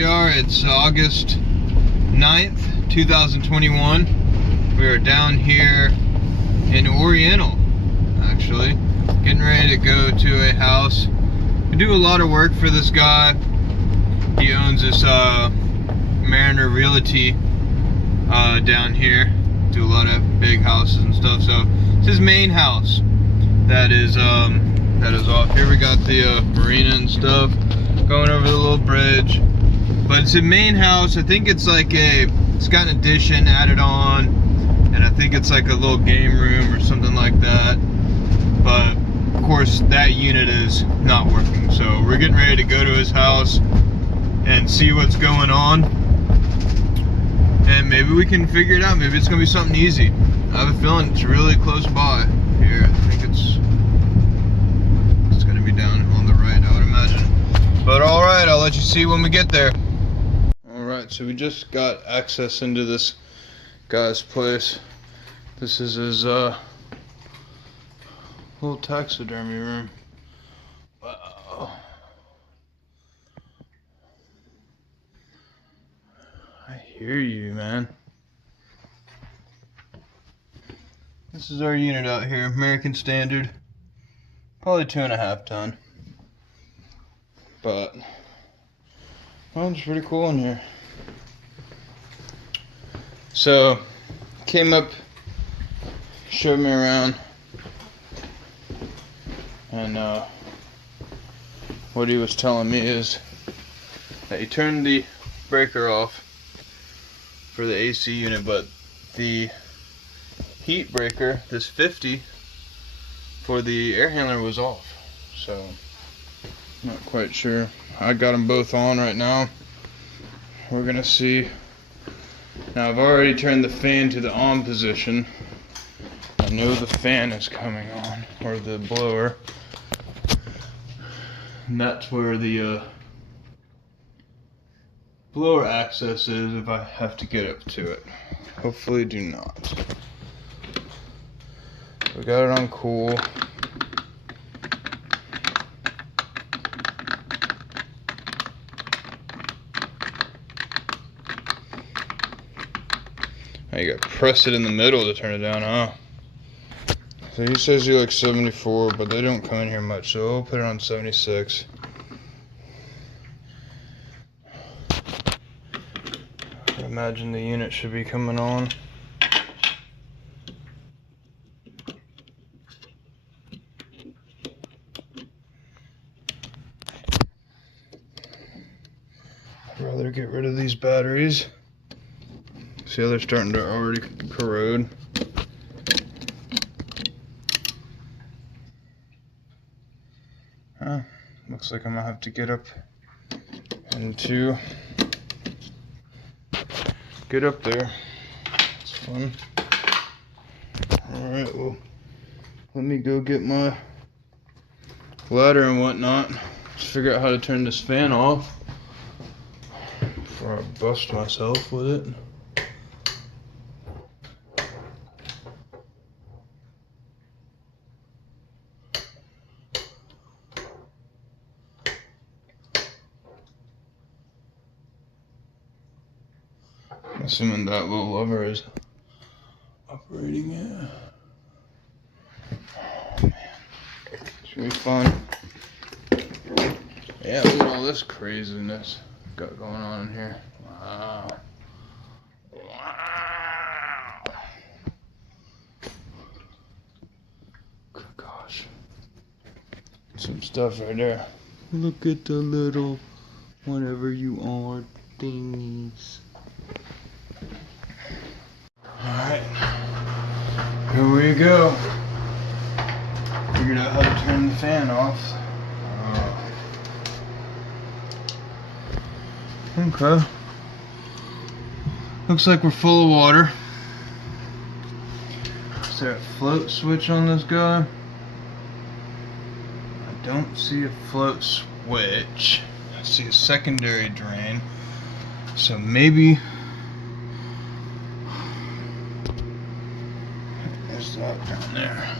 we are. It's August 9th, 2021. We are down here in Oriental, actually, getting ready to go to a house. We do a lot of work for this guy. He owns this Mariner Realty down here. Do a lot of big houses and stuff. So it's his main house that is off. Here we got the marina and stuff, going over the little bridge. But it's a main house. I think it's like it's got an addition added on, and I think it's like a little game room or something like that. But of course that unit is not working. So we're getting ready to go to his house and see what's going on. And maybe we can figure it out. Maybe it's gonna be something easy. I have a feeling it's really close by here. I think it's gonna be down on the right, I would imagine. But all right, I'll let you see when we get there. All right, so we just got access into this guy's place. This is his little taxidermy room. Wow. I hear you, man. This is our unit out here, American Standard. Probably 2.5 ton. But, well, it's pretty cool in here. So, came up, showed me around, and what he was telling me is that he turned the breaker off for the AC unit, but the heat breaker, this 50 for the air handler, was off. So not quite sure. I got them both on right now. We're gonna see. Now I've already turned the fan to the on position. I know the fan is coming on, or the blower, and that's where the blower access is if I have to get up to it. Hopefully do not. We got it on cool. Now you gotta press it in the middle to turn it down, huh? So he says you like 74, but they don't come in here much, so we'll put it on 76. I imagine the unit should be coming on. I'd rather get rid of these batteries. See how they're starting to already corrode. Huh, looks like I'm gonna have to get up into get up there. It's fun. Alright, well, let me go get my ladder and whatnot. Let's figure out how to turn this fan off before I bust myself with it. Assuming that little lever is operating it. Oh man, should be fun. Yeah, look at all this craziness got going on in here. Wow. Wow. Good gosh. Some stuff right there. Look at the little whatever you are thingies. Alright, here we go. Figured out how to turn the fan off. Okay. Looks like we're full of water. Is there a float switch on this guy? I don't see a float switch. I see a secondary drain. So maybe there's that down there.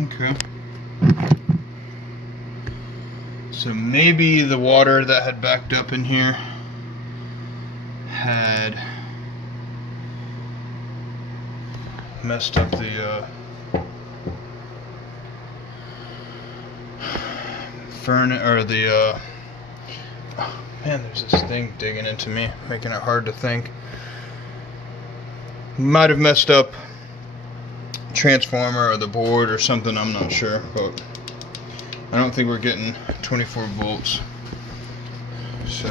Okay. So maybe the water that had backed up in here had messed up the furnace, or the oh, man, there's this thing digging into me, making it hard to think. Might have messed up transformer or the board or something, I'm not sure, but I don't think we're getting 24 volts. So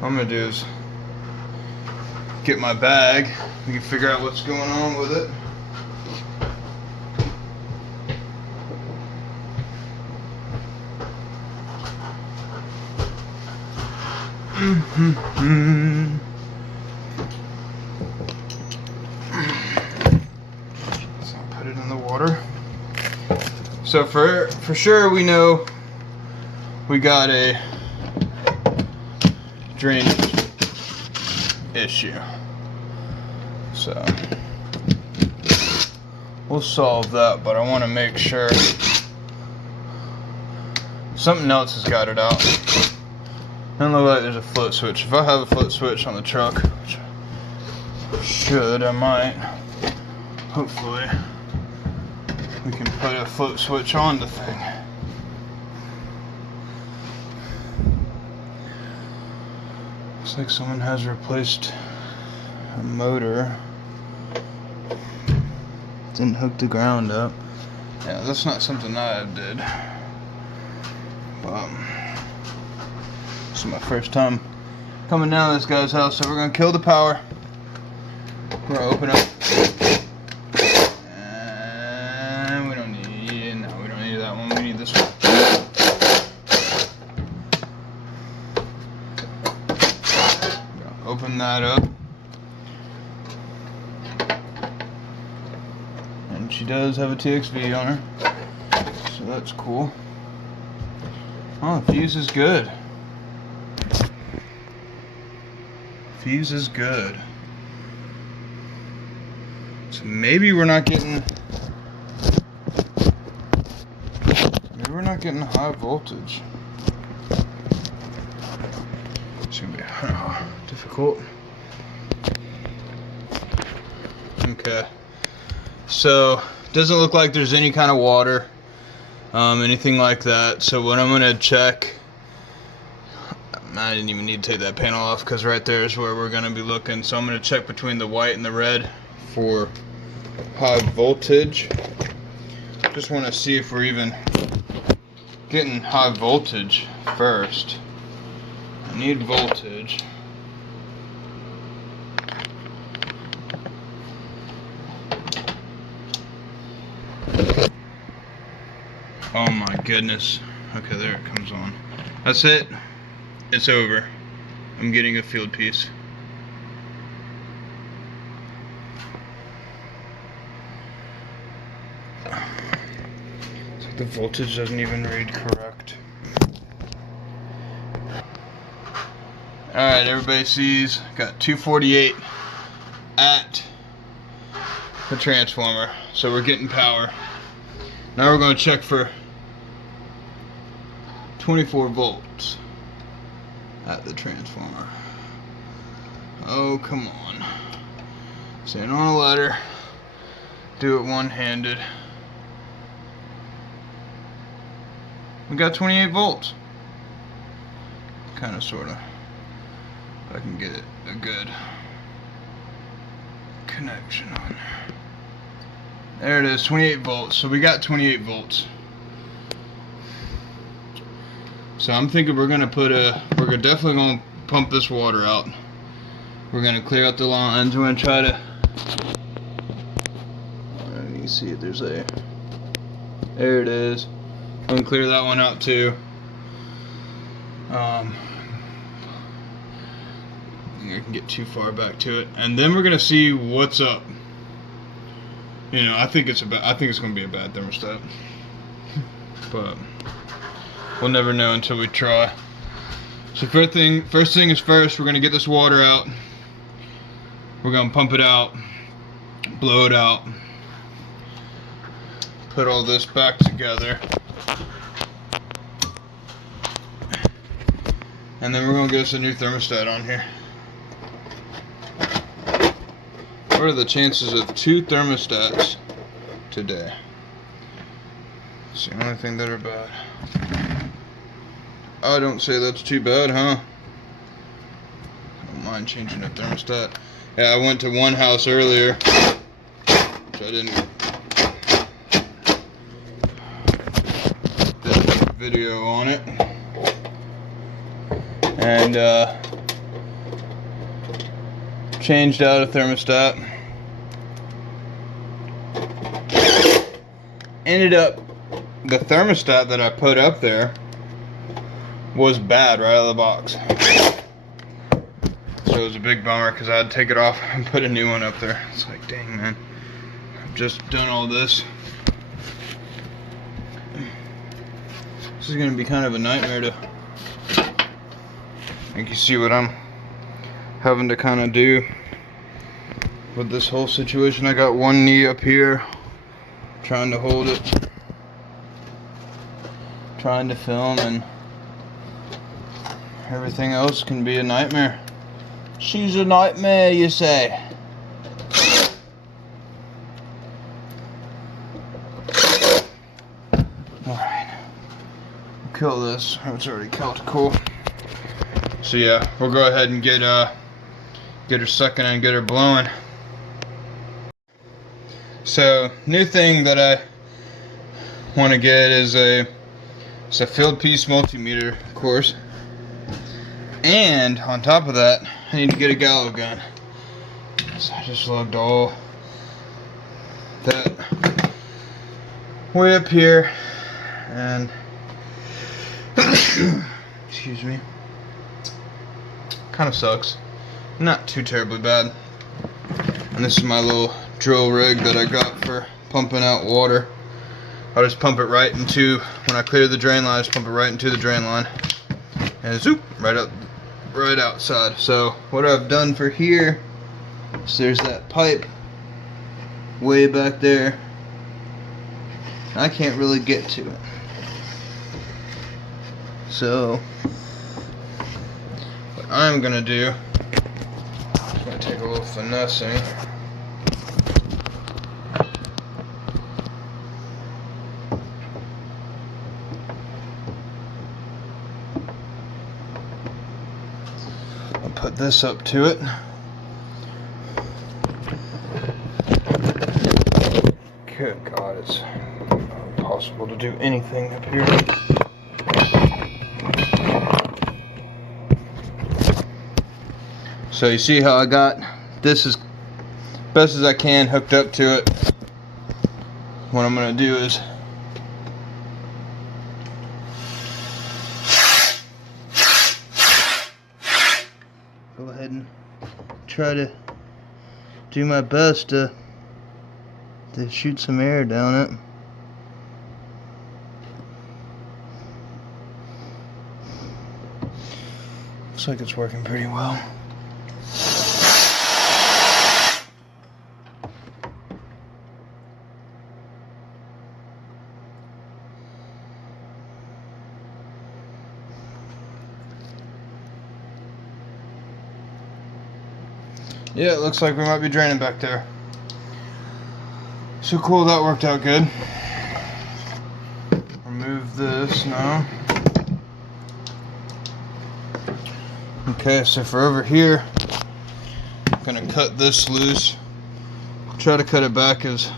what I'm gonna do is get my bag, we can figure out what's going on with it. So I'll put it in the water. So for sure we know we got a drainage issue. So we'll solve that, but I want to make sure something else has got it out. Doesn't look like there's a float switch. If I have a float switch on the truck, which I should, I might. Hopefully we can put a float switch on the thing. Looks like someone has replaced a motor. Didn't hook the ground up. Yeah, that's not something I did. But this is my first time coming down to this guy's house, so we're gonna kill the power. We're gonna open up. And we don't need that one. We need this one. Open that up. And she does have a TXV on her, so that's cool. Oh, the fuse is good. Fuse is good. So maybe we're not getting high voltage. It's gonna be difficult. Okay. So doesn't look like there's any kind of water, anything like that. So what I'm gonna check, I didn't even need to take that panel off because right there is where we're gonna be looking. So I'm gonna check between the white and the red for high voltage. Just want to see if we're even getting high voltage first. I need voltage. Oh my goodness. Okay, there it comes on. That's it. It's over. I'm getting a field piece. It's like the voltage doesn't even read correct. Alright, everybody sees, got 248 at the transformer. So we're getting power. Now we're going to check for 24 volts at the transformer. Oh, come on. Stand on a ladder. Do it one-handed. We got 28 volts. Kind of, sort of. I can get it a good connection on there. There it is, 28 volts. So we got 28 volts. So I'm thinking we're definitely gonna pump this water out. We're gonna clear out the lines. We're gonna try to. You can see it. There it is. I'm gonna clear that one out too. I can get too far back to it, and then we're gonna see what's up. You know, I think it's gonna be a bad thermostat, but we'll never know until we try. So first thing is first, we're gonna get this water out. We're gonna pump it out, blow it out, put all this back together. And then we're gonna get us a new thermostat on here. What are the chances of 2 thermostats today? It's the only thing that are bad. I don't say that's too bad, huh? I don't mind changing the thermostat. Yeah, I went to one house earlier, which I didn't did a video on it, and changed out a thermostat. Ended up, the thermostat that I put up there was bad right out of the box. So it was a big bummer because I had to take it off and put a new one up there. It's like, dang, man, I've just done all this. This is going to be kind of a nightmare to, I think you see what I'm having to kind of do with this whole situation. I got one knee up here, trying to hold it, trying to film, and everything else can be a nightmare. She's a nightmare, you say? Alright. We'll kill this. It's already killed. Cool. So yeah, we'll go ahead and get her sucking and get her blowing. So, new thing that I want to get is it's a field piece multimeter, of course. And on top of that, I need to get a gallo gun. So I just lugged all that way up here, and excuse me, kind of sucks. Not too terribly bad. And this is my little drill rig that I got for pumping out water. I'll just pump it right into, when I clear the drain line, I just pump it right into the drain line, and zoop, right outside. So what I've done for here is there's that pipe way back there. I can't really get to it. So what I'm gonna do, I'm gonna take a little finessing. Put this up to it. Good God, it's impossible to do anything up here. So you see how I got this as best as I can hooked up to it. What I'm going to do is go ahead and try to do my best to shoot some air down it. Looks like it's working pretty well. Yeah, it looks like we might be draining back there. So cool, that worked out good. Remove this now. Okay, so for over here, I'm gonna cut this loose. Try to cut it back as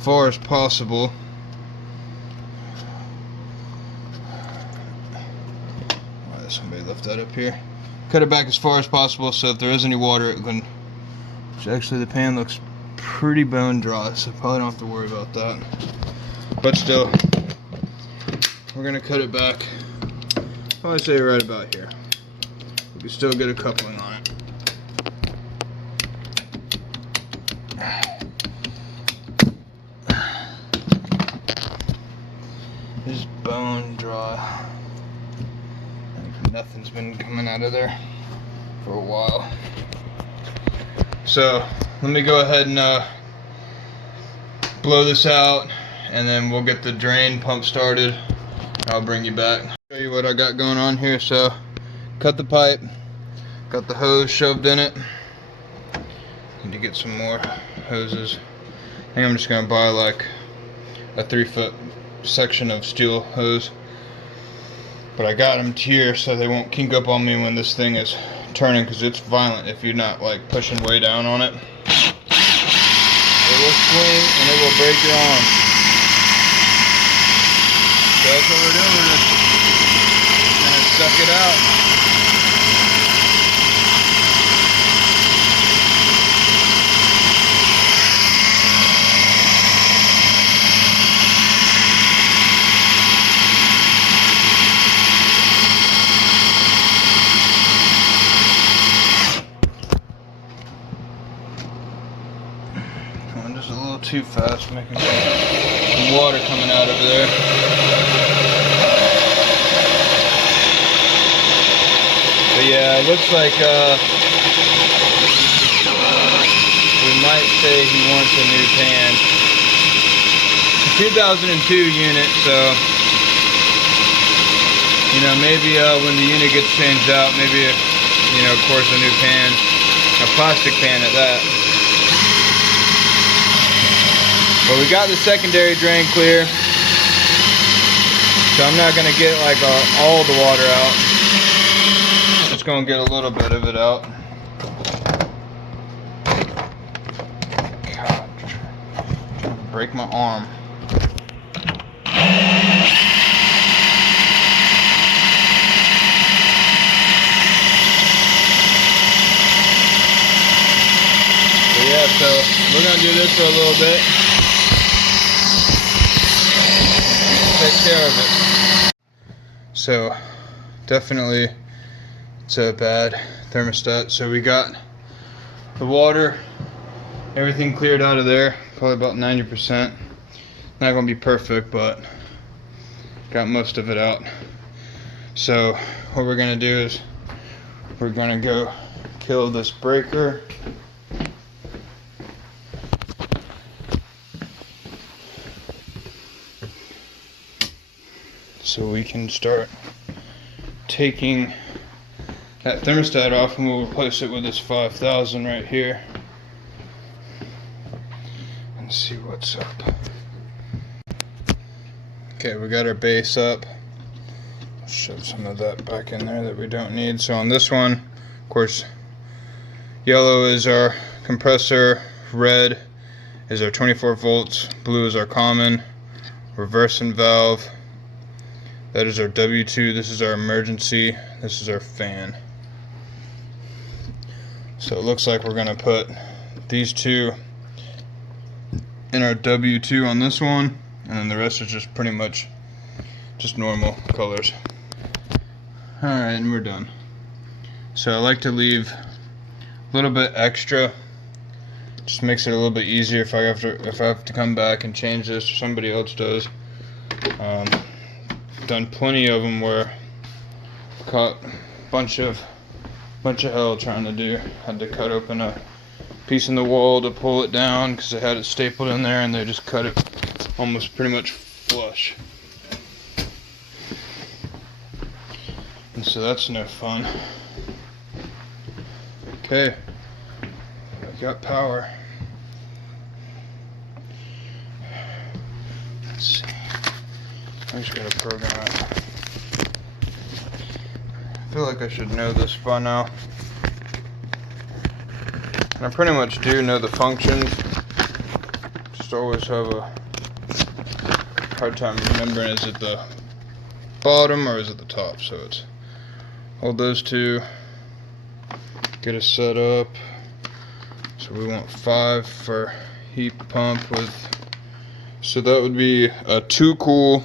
far as possible. Why does somebody lift that up here? Cut it back as far as possible so if there is any water, it can. Which actually, the pan looks pretty bone dry, so probably don't have to worry about that. But still, we're gonna cut it back. I'd say right about here. We can still get a coupling on it. It's bone dry. Nothing's been coming out of there for a while. So let me go ahead and blow this out and then we'll get the drain pump started. I'll bring you back. Show you what I got going on here. So, cut the pipe, got the hose shoved in it. Need to get some more hoses. I think I'm just gonna buy like a 3-foot section of steel hose. But I got them here so they won't kink up on me when this thing is turning, because it's violent if you're not like pushing way down on it. It will swing and it will break your arm. So that's what we're doing. We're just gonna suck it out. Going just a little too fast, making some water coming out over there. But yeah, it looks like we might say he wants a new pan. It's a 2002 unit, so you know, maybe when the unit gets changed out, maybe you know, of course, a new pan, a plastic pan at that. But we got the secondary drain clear, so I'm not gonna get like all the water out. Just gonna get a little bit of it out. God, trying to break my arm. But yeah, so we're gonna do this for a little bit. Take care of it. So definitely it's a bad thermostat. So we got the water, everything cleared out of there, probably about 90%. Not gonna be perfect, but got most of it out. So what we're gonna do is we're gonna go kill this breaker. So we can start taking that thermostat off, and we'll replace it with this 5000 right here and see what's up. Okay, we got our base up. I'll shove some of that back in there that we don't need. So on this one, of course, yellow is our compressor, red is our 24 volts, blue is our common, reversing valve. That is our W2, this is our emergency, this is our fan. So it looks like we're gonna put these two in our W2 on this one, and then the rest is just pretty much just normal colors. Alright, and we're done. So I like to leave a little bit extra, just makes it a little bit easier if I have to come back and change this, or somebody else does. Done plenty of them where I caught a bunch of hell trying to do. Had to cut open a piece in the wall to pull it down because I had it stapled in there, and they just cut it almost pretty much flush. And so that's no fun. Okay, I got power. Let's see. I just gotta program it. I feel like I should know this by now. And I pretty much do know the functions. Just always have a hard time remembering, is it the bottom or is it the top? So it's hold those two, get it set up. So we want 5 for heat pump with, so that would be a 2 cool.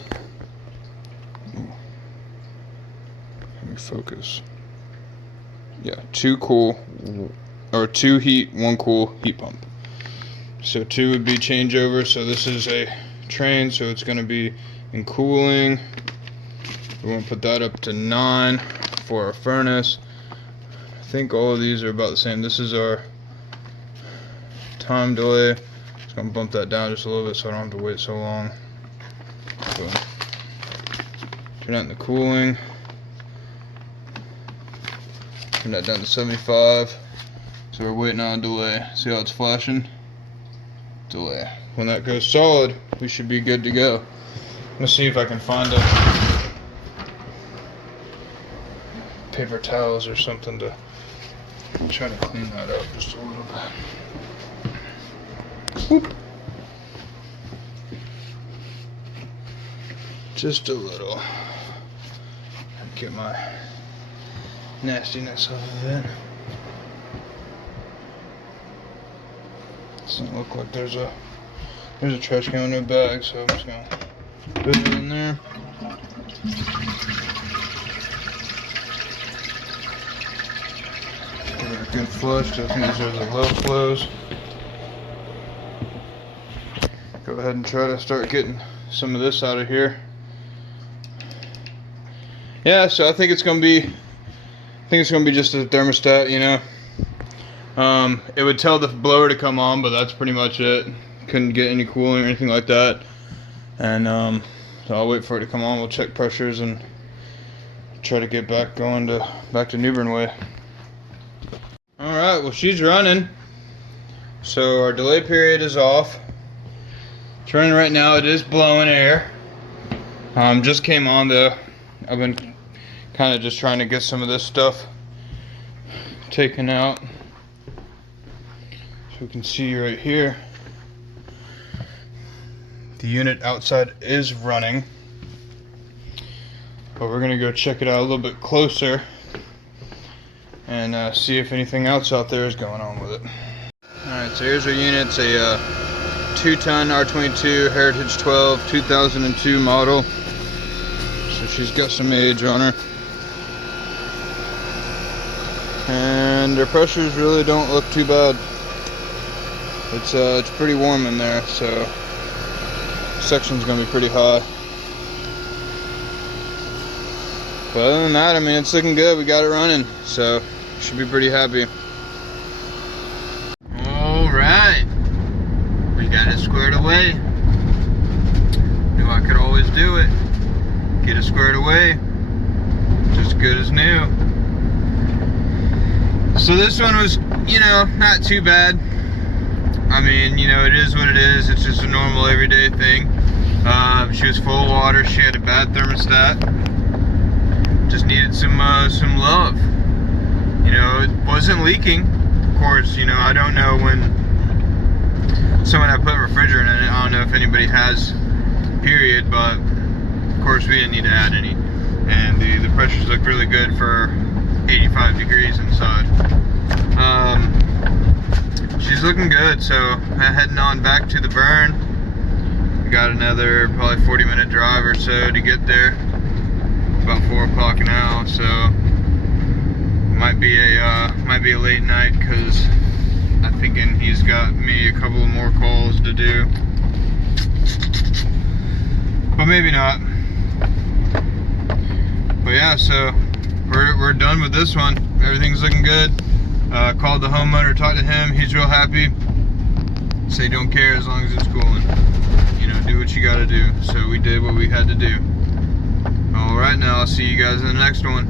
Focus. Yeah, 2 cool, or 2 heat, 1 cool heat pump. So 2 would be changeover. So this is a train, so it's going to be in cooling. We want to put that up to 9 for our furnace. I think all of these are about the same. This is our time delay. Just going to bump that down just a little bit so I don't have to wait so long. Boom. Turn on the cooling. Turn that down to 75. So we're waiting on a delay. See how it's flashing? Delay. When that goes solid, we should be good to go. Let's see if I can find paper towels or something to try to clean that up just a little bit. Whoop. Just a little. Get my nastiness off of it. Doesn't look like there's a trash can in a bag, so I'm just gonna put it in there. Give it a good flush. I think these are the low flows. Go ahead and try to start getting some of this out of here. Yeah, so I think it's gonna be just a thermostat, you know. It would tell the blower to come on, but that's pretty much it. Couldn't get any cooling or anything like that. And so I'll wait for it to come on. We'll check pressures and try to get back to New Bern way. All right, well she's running. So our delay period is off. It's running right now. It is blowing air. Just came on though. I've been kind of just trying to get some of this stuff taken out. So we can see right here, the unit outside is running, but we're gonna go check it out a little bit closer and see if anything else out there is going on with it. Alright, so here's our unit. It's a 2-ton R22 Heritage 12 2002 model. So she's got some age on her. And her pressures really don't look too bad. It's pretty warm in there, so section's gonna be pretty high. But other than that, I mean, it's looking good. We got it running, so should be pretty happy. All right, we got it squared away. Knew I could always do it. Get it squared away, just good as new. So this one was, you know, not too bad. I mean, you know, it is what it is. It's just a normal everyday thing. She was full of water. She had a bad thermostat. Just needed some love. You know, it wasn't leaking. Of course, you know, I don't know when someone had put refrigerant in it. I don't know if anybody has, period, but of course we didn't need to add any. And the pressures look really good for 85 degrees inside. She's looking good, so I'm heading on back to the burn. We got another probably 40-minute drive or so to get there. About 4 o'clock now, so might be a late night because I'm thinking he's got me a couple of more calls to do, but maybe not. But yeah, so we're done with this one. Everything's looking good. Called the homeowner, talked to him. He's real happy. Say don't care as long as it's cooling. You know, do what you gotta do. So we did what we had to do. Alright, now I'll see you guys in the next one.